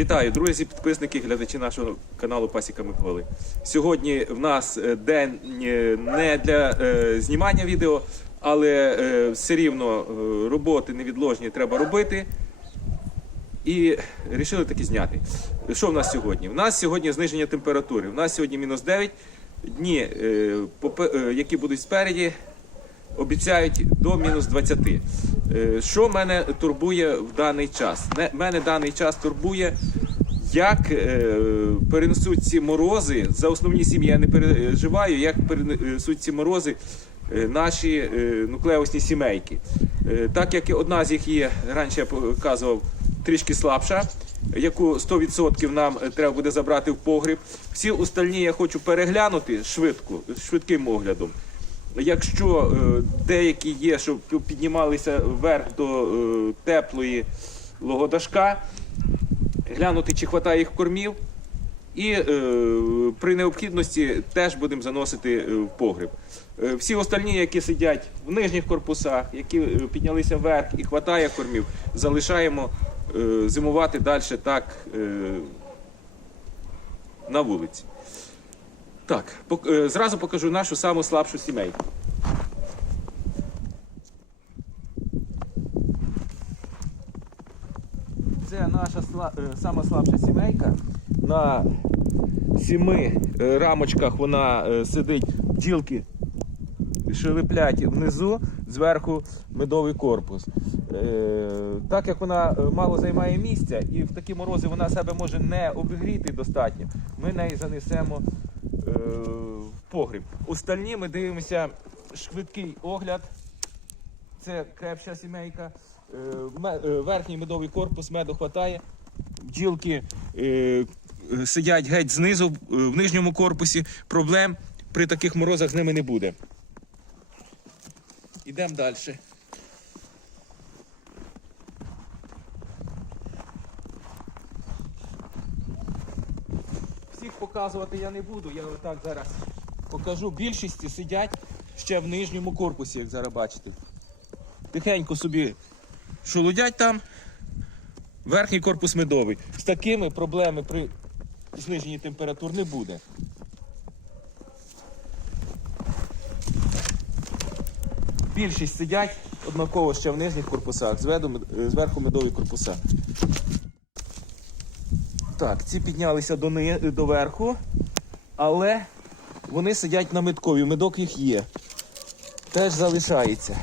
Вітаю, друзі, підписники, глядачі нашого каналу Пасіка Миколи. Сьогодні в нас е, день е, не для е, знімання відео, але е, все рівно е, роботи невідложні треба робити. І вирішили таки зняти. Що в нас сьогодні? У нас сьогодні зниження температури. У нас сьогодні мінус 9 дні, е, попе- е, які будуть спереді, обіцяють до мінус 20. Е, Що мене турбує в даний час? Не- Мене даний час турбує, як е, перенесуть ці морози. За основні сім'ї я не переживаю, як перенесуть ці морози е, наші е, нуклеусні сімейки. Так як одна з їх є, раніше я показував, трішки слабша, яку 100% нам треба буде забрати в погріб. Всі остальні я хочу переглянути швидко, швидким оглядом. Якщо деякі є, що піднімалися вверх до теплої логодашка, глянути, чи вистачає їх кормів, і е, при необхідності теж будемо заносити е, в погріб. Е, всі остальні, які сидять в нижніх корпусах, які е, піднялися вверх і вистачає кормів, залишаємо е, зимувати далі так е, на вулиці. Так, пок- е, зразу покажу нашу саму слабшу сімейку. Це наша е, сама слабша сімейка. На сіми е, рамочках вона е, сидить бджілки шелеплять внизу, зверху медовий корпус. Так як вона мало займає місця і в такі морози вона себе може не обігріти достатньо, ми неї занесемо в погріб. Остальні ми дивимося швидкий огляд. Це крепша сімейка. Е, е, Верхній медовий корпус меду хватає. Бджілки е, сидять геть знизу, в нижньому корпусі. Проблем при таких морозах з ними не буде. Ідемо далі. Всіх показувати я не буду, я отак зараз покажу. Більшість сидять ще в нижньому корпусі, як зараз бачите. Тихенько собі шолудять там. Верхній корпус медовий. З такими проблеми при зниженні температур не буде. Більшість сидять однаково ще в нижніх корпусах, мед- е, зверху медові корпуса. Так, ці піднялися до верху, але вони сидять на медкові, медок їх є. Теж залишається.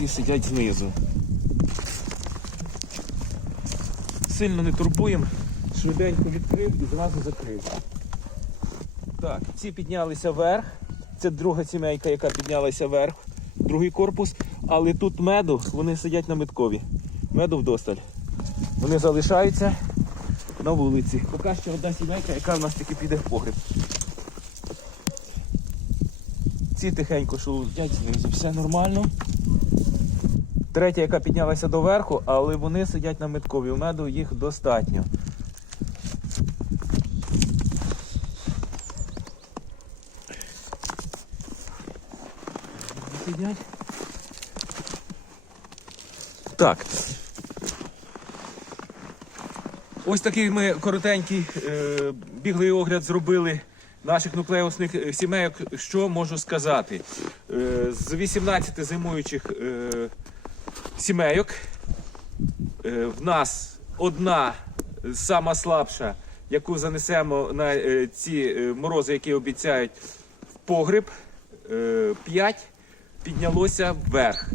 Ці сидять знизу. Сильно не турбуємо, швиденько відкрив і зразу закрив. Так, ці піднялися вверх. Це друга сімейка, яка піднялася вверх, другий корпус. Але тут меду, вони сидять на медкові. Меду вдосталь. Вони залишаються на вулиці. Поки ще одна сімейка, яка в нас таки піде в погріб. Ці тихенько шолудять знизу, все нормально. Третя, яка піднялася до верху, але вони сидять на медкові. У меду їх достатньо. Сидять. Так. Ось такий ми коротенький е, біглий огляд зробили наших нуклеусних е, сімейок. Що можу сказати? Е, з 18 зимуючих е, сімейок е, в нас одна сама слабша, яку занесемо на е, ці е, морози, які обіцяють в погріб. П'ять піднялося вверх.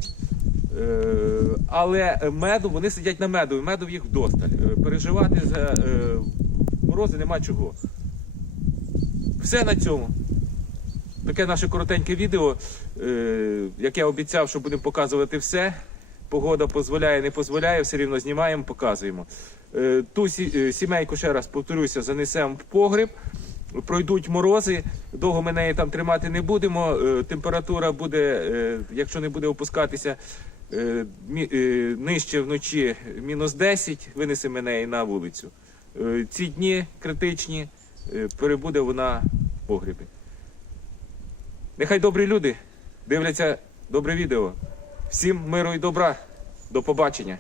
Але меду вони сидять на меду, і меду їх вдосталь. Переживати за морози нема чого. Все на цьому. Таке наше коротеньке відео. Е, Як я обіцяв, що будемо показувати все. Погода дозволяє, не дозволяє, все рівно знімаємо, показуємо. Е, Ту е, сімейку, ще раз повторюся, занесемо в погріб. Пройдуть морози, довго ми неї там тримати не будемо. Е, Температура буде, якщо не буде опускатися нижче вночі мінус 10, винесемо неї на вулицю. Ці дні критичні, перебуде вона в погрібі. Нехай добрі люди дивляться добре відео. Всім миру і добра. До побачення.